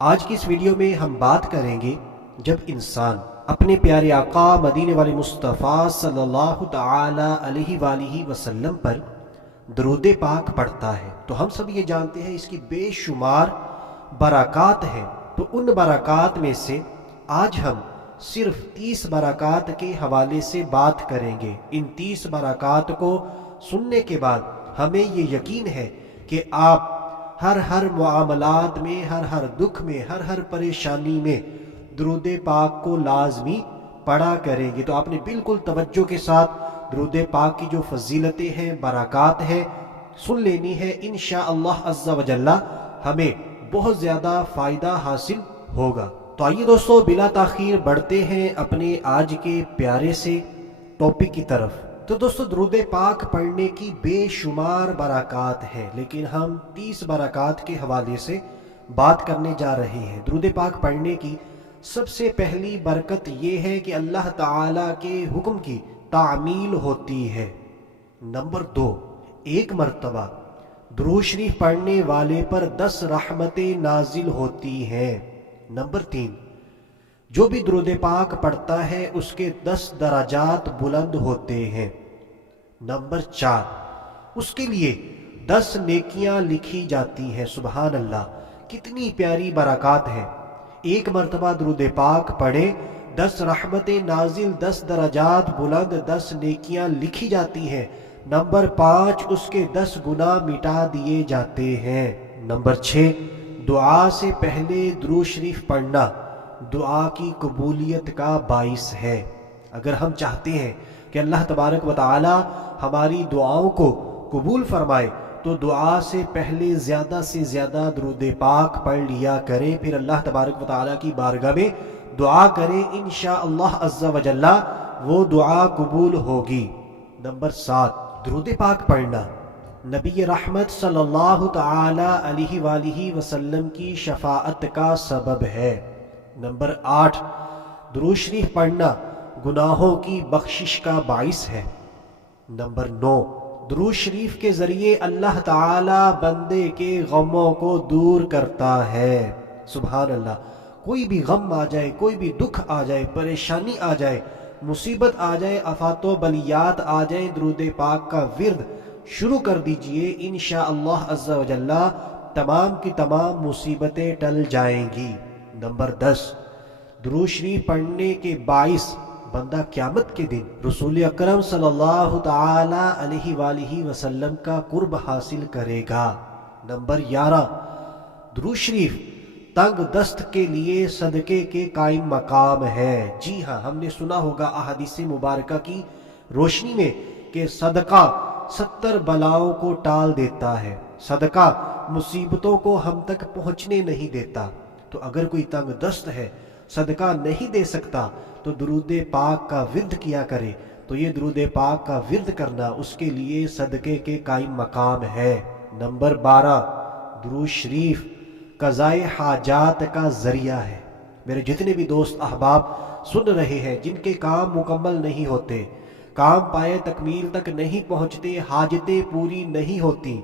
آج کی اس ویڈیو میں ہم بات کریں گے جب انسان اپنے پیارے آقا مدینے والے مصطفیٰ صلی اللہ تعالی علیہ وآلہ وسلم پر درود پاک پڑھتا ہے تو ہم سب یہ جانتے ہیں اس کی بے شمار برکات ہیں۔ تو ان برکات میں سے آج ہم صرف 30 برکات کے حوالے سے بات کریں گے۔ ان 30 برکات کو سننے کے بعد ہمیں یہ یقین ہے کہ آپ ہر معاملات میں، ہر دکھ میں، ہر پریشانی میں درود پاک کو لازمی پڑھا کریں گے۔ تو آپ نے بالکل توجہ کے ساتھ درود پاک کی جو فضیلتیں ہیں، برکات ہیں، سن لینی ہے۔ انشاءاللہ عز و جل ہمیں بہت زیادہ فائدہ حاصل ہوگا۔ تو آئیے دوستو بلا تاخیر بڑھتے ہیں اپنے آج کے پیارے سے ٹاپک کی طرف۔ تو دوستو درود پاک پڑھنے کی بے شمار برکات ہیں، لیکن ہم 30 برکات کے حوالے سے بات کرنے جا رہے ہیں۔ درود پاک پڑھنے کی سب سے پہلی برکت یہ ہے کہ اللہ تعالیٰ کے حکم کی تعمیل ہوتی ہے۔ نمبر 2، ایک مرتبہ درود شریف پڑھنے والے پر 10 رحمتیں نازل ہوتی ہیں۔ نمبر 3، جو بھی درود پاک پڑھتا ہے اس کے 10 درجات بلند ہوتے ہیں۔ نمبر 4، اس کے لیے 10 نیکیاں لکھی جاتی ہیں۔ سبحان اللہ، کتنی پیاری برکات ہے۔ ایک مرتبہ درود پاک پڑھے، 10 رحمتیں نازل، 10 درجات بلند، 10 نیکیاں لکھی جاتی ہیں۔ نمبر 5، اس کے 10 گناہ مٹا دیے جاتے ہیں۔ نمبر 6، دعا سے پہلے درود شریف پڑھنا دعا کی قبولیت کا باعث ہے۔ اگر ہم چاہتے ہیں کہ اللہ تبارک و تعالی ہماری دعاؤں کو قبول فرمائے تو دعا سے پہلے زیادہ سے زیادہ درود پاک پڑھ لیا کریں، پھر اللہ تبارک و تعالی کی بارگاہ میں دعا کریں، انشاءاللہ عز و جل وہ دعا قبول ہوگی۔ نمبر 7، درود پاک پڑھنا نبی رحمت صلی اللہ تعالی علیہ وآلہ وسلم کی شفاعت کا سبب ہے۔ نمبر 8، درود شریف پڑھنا گناہوں کی بخشش کا باعث ہے۔ نمبر 9، درود شریف کے ذریعے اللہ تعالی بندے کے غموں کو دور کرتا ہے۔ سبحان اللہ، کوئی بھی غم آ جائے، کوئی بھی دکھ آ جائے، پریشانی آ جائے، مصیبت آ جائے، آفات و بلیات آ جائیں، درود پاک کا ورد شروع کر دیجئے، انشاءاللہ عز و جل تمام کی تمام مصیبتیں ٹل جائیں گی۔ نمبر 10، درود شریف پڑھنے کے باعث بندہ قیامت کے دن رسول اکرم صلی اللہ تعالی علیہ وآلہ وسلم کا قرب حاصل کرے گا۔ نمبر 11، درود شریف تنگ دست کے لیے صدقے کے قائم مقام ہے۔ جی ہاں، ہم نے سنا ہوگا احادیث مبارکہ کی روشنی میں کہ صدقہ 70 بلاؤں کو ٹال دیتا ہے، صدقہ مصیبتوں کو ہم تک پہنچنے نہیں دیتا۔ تو اگر کوئی تنگ دست ہے، صدقہ نہیں دے سکتا، تو درود پاک کا ورد کیا کرے۔ تو یہ درود پاک کا ورد کرنا اس کے لیے صدقے کے قائم مقام ہے۔ نمبر 12، درود شریف قضائے حاجات کا ذریعہ ہے۔ میرے جتنے بھی دوست احباب سن رہے ہیں جن کے کام مکمل نہیں ہوتے، کام پائے تکمیل تک نہیں پہنچتے، حاجتیں پوری نہیں ہوتی،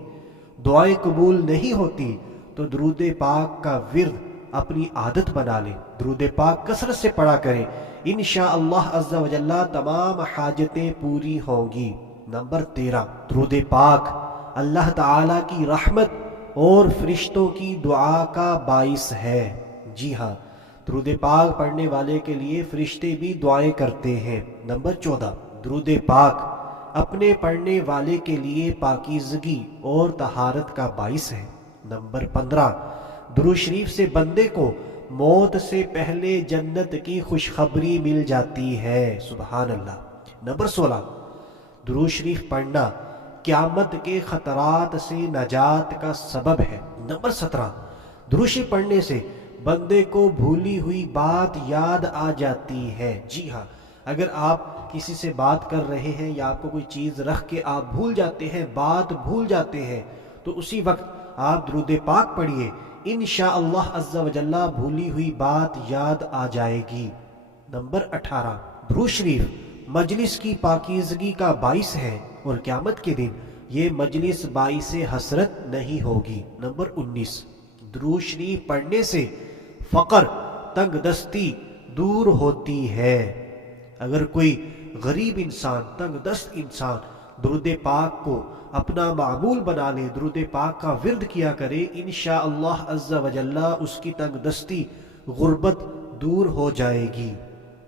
دعائیں قبول نہیں ہوتی، تو درود پاک کا ورد اپنی عادت بنا لیں، درود پاک کثرت سے پڑھا کریں، انشاءاللہ عز و جل تمام حاجتیں پوری ہوں گی۔ نمبر 13، درود پاک اللہ تعالی کی رحمت اور فرشتوں کی دعا کا باعث ہے۔ جی ہاں، درود پاک پڑھنے والے کے لیے فرشتے بھی دعائیں کرتے ہیں۔ نمبر 14، درود پاک اپنے پڑھنے والے کے لیے پاکیزگی اور طہارت کا باعث ہے۔ نمبر 15، درود شریف سے بندے کو موت سے پہلے جنت کی خوشخبری مل جاتی ہے۔ سبحان اللہ۔ نمبر 16، درود شریف پڑھنا قیامت کے خطرات سے نجات کا سبب ہے۔ نمبر 17، درود شریف پڑھنے سے بندے کو بھولی ہوئی بات یاد آ جاتی ہے۔ جی ہاں، اگر آپ کسی سے بات کر رہے ہیں یا آپ کو کوئی چیز رکھ کے آپ بھول جاتے ہیں، بات بھول جاتے ہیں، تو اسی وقت آپ درود پاک پڑھیے، انشاءاللہ عز و جل بھولی ہوئی بات یاد آ جائے گی۔ نمبر 18، درود شریف مجلس کی پاکیزگی کا باعث ہے اور قیامت کے دن یہ مجلس باعث حسرت نہیں ہوگی۔ نمبر 19، درود شریف پڑھنے سے فقر تنگ دستی دور ہوتی ہے۔ اگر کوئی غریب انسان، تنگ دست انسان درود پاک کو اپنا معمول بنا لے، درود پاک کا ورد کیا کرے، انشاءاللہ عز و جل اس کی تنگ دستی، غربت دور ہو جائے گی۔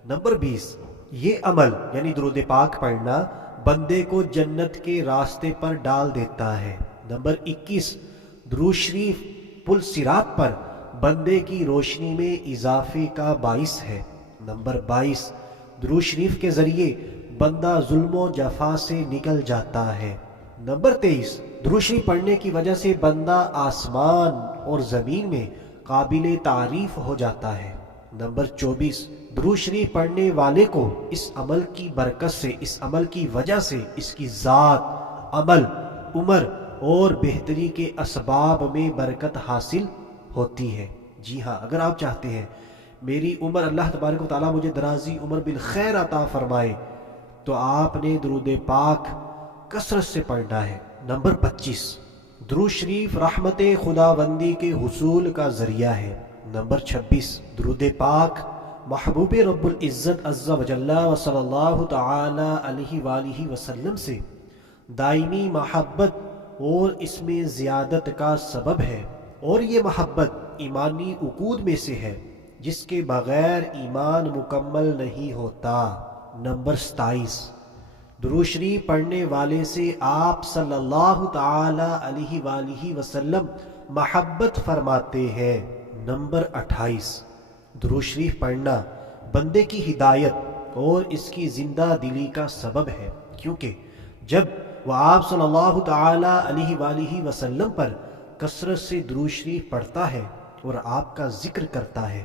نمبر 20، یہ عمل یعنی درود پاک پڑھنا بندے کو جنت کے راستے پر ڈال دیتا ہے۔ نمبر 21، درود شریف پل صراط پر بندے کی روشنی میں اضافے کا باعث ہے۔ نمبر 22، درود شریف کے ذریعے بندہ ظلم و جفا سے نکل جاتا ہے۔ نمبر 23، درود شریف پڑھنے کی وجہ سے بندہ آسمان اور زمین میں قابل تعریف ہو جاتا ہے۔ نمبر 24، درود شریف پڑھنے والے کو اس عمل کی برکت سے، اس عمل کی وجہ سے اس کی ذات، عمل، عمر اور بہتری کے اسباب میں برکت حاصل ہوتی ہے۔ جی ہاں، اگر آپ چاہتے ہیں میری عمر اللہ تبارک و تعالیٰ مجھے درازی عمر بالخیر عطا فرمائے، تو آپ نے درود پاک کثرت سے پڑھنا ہے۔ نمبر 25، درود شریف رحمت خداوندی کے حصول کا ذریعہ ہے۔ نمبر 26، درود پاک محبوب رب العزت عز و جل و صلی اللہ تعالی علیہ وآلہ وسلم سے دائمی محبت اور اس میں زیادت کا سبب ہے، اور یہ محبت ایمانی عقود میں سے ہے جس کے بغیر ایمان مکمل نہیں ہوتا۔ نمبر 27، درود شریف پڑھنے والے سے آپ صلی اللہ تعالی علیہ وآلہ وسلم محبت فرماتے ہیں۔ نمبر 28، درود شریف پڑھنا بندے کی ہدایت اور اس کی زندہ دلی کا سبب ہے، کیونکہ جب وہ آپ صلی اللہ تعالی علیہ وآلہ وسلم پر کثرت سے درود شریف پڑھتا ہے اور آپ کا ذکر کرتا ہے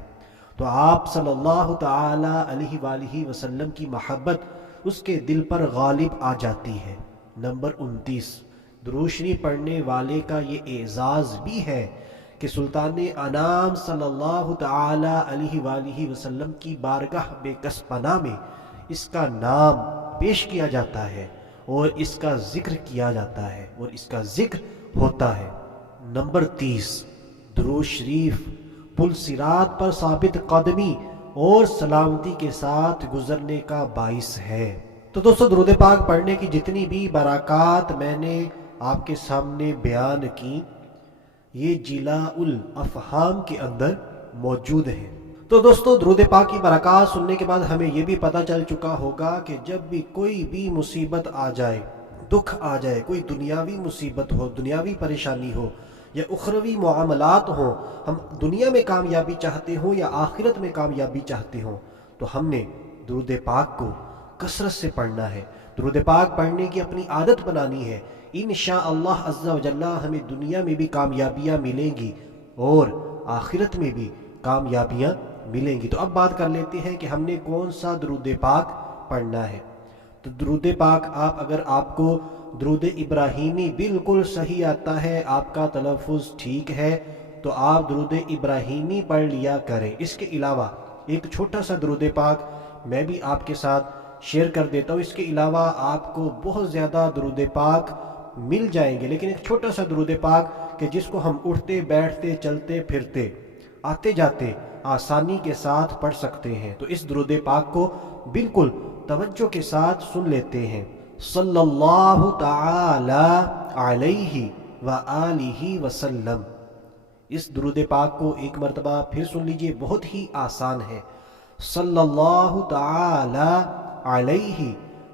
تو آپ صلی اللہ تعالی علیہ وآلہ وسلم کی محبت اس کے دل پر غالب آ جاتی ہے۔ نمبر 29، درود شریف پڑھنے والے کا یہ اعزاز بھی ہے کہ سلطان انام صلی اللہ تعالی علیہ وآلہ وسلم کی بارگاہ بے کس پناہ میں اس کا نام پیش کیا جاتا ہے اور اس کا ذکر کیا جاتا ہے اور اس کا ذکر ہوتا ہے۔ نمبر 30، درود شریف پل صراط پر ثابت قدمی اور سلامتی کے ساتھ گزرنے کا باعث ہے۔ تو دوستو، درود پاک پڑھنے کی جتنی بھی برکات میں نے آپ کے سامنے بیان کی، یہ جلاء الافہام کے اندر موجود ہے۔ تو دوستو، درود پاک کی برکات سننے کے بعد ہمیں یہ بھی پتہ چل چکا ہوگا کہ جب بھی کوئی بھی مصیبت آ جائے، دکھ آ جائے، کوئی دنیاوی مصیبت ہو، دنیاوی پریشانی ہو یا اخروی معاملات ہوں، ہم دنیا میں کامیابی چاہتے ہوں یا آخرت میں کامیابی چاہتے ہوں، تو ہم نے درود پاک کو کثرت سے پڑھنا ہے، درود پاک پڑھنے کی اپنی عادت بنانی ہے۔ انشاءاللہ عز و جل ہمیں دنیا میں بھی کامیابیاں ملیں گی اور آخرت میں بھی کامیابیاں ملیں گی۔ تو اب بات کر لیتے ہیں کہ ہم نے کون سا درود پاک پڑھنا ہے۔ تو درود پاک اگر آپ کو درود ابراہیمی بالکل صحیح آتا ہے، آپ کا تلفظ ٹھیک ہے، تو آپ درود ابراہیمی پڑھ لیا کریں۔ اس کے علاوہ ایک چھوٹا سا درود پاک میں بھی آپ کے ساتھ شیئر کر دیتا ہوں۔ اس کے علاوہ آپ کو بہت زیادہ درود پاک مل جائیں گے، لیکن ایک چھوٹا سا درود پاک کہ جس کو ہم اٹھتے بیٹھتے چلتے پھرتے آتے جاتے آسانی کے ساتھ پڑھ سکتے ہیں۔ تو اس درود پاک کو بالکل توجہ کے ساتھ سن لیتے ہیں۔ صلی اللہ تعالی علیہ وآلہ وسلم۔ اس درود پاک کو ایک مرتبہ پھر سن لیجئے، بہت ہی آسان ہے۔ صلی اللہ تعالی علیہ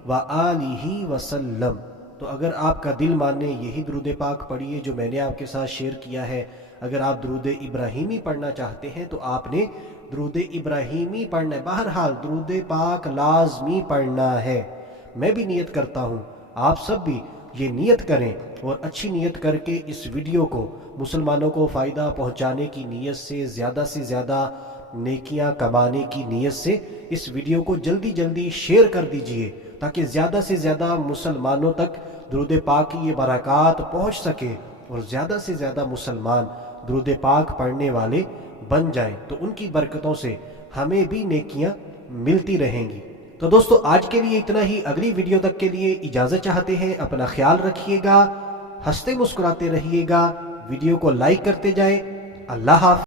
وآلہ وسلم۔ تو اگر آپ کا دل مانے یہی درود پاک پڑھیے جو میں نے آپ کے ساتھ شیئر کیا ہے۔ اگر آپ درود ابراہیمی پڑھنا چاہتے ہیں تو آپ نے درود ابراہیمی پڑھنا ہے۔ بہرحال درود پاک لازمی پڑھنا ہے۔ میں بھی نیت کرتا ہوں، آپ سب بھی یہ نیت کریں اور اچھی نیت کر کے اس ویڈیو کو مسلمانوں کو فائدہ پہنچانے کی نیت سے زیادہ نیکیاں کمانے کی نیت سے اس ویڈیو کو جلدی شیئر کر دیجئے، تاکہ زیادہ سے زیادہ مسلمانوں تک درود پاک کی یہ برکات پہنچ سکے اور زیادہ سے زیادہ مسلمان درود پاک پڑھنے والے بن جائیں، تو ان کی برکتوں سے ہمیں بھی نیکیاں ملتی رہیں گی۔ تو دوستو، آج کے لیے اتنا ہی۔ اگلی ویڈیو تک کے لیے اجازت چاہتے ہیں۔ اپنا خیال رکھیے گا، ہنستے مسکراتے رہیے گا، ویڈیو کو لائک کرتے جائیں۔ اللہ حافظ۔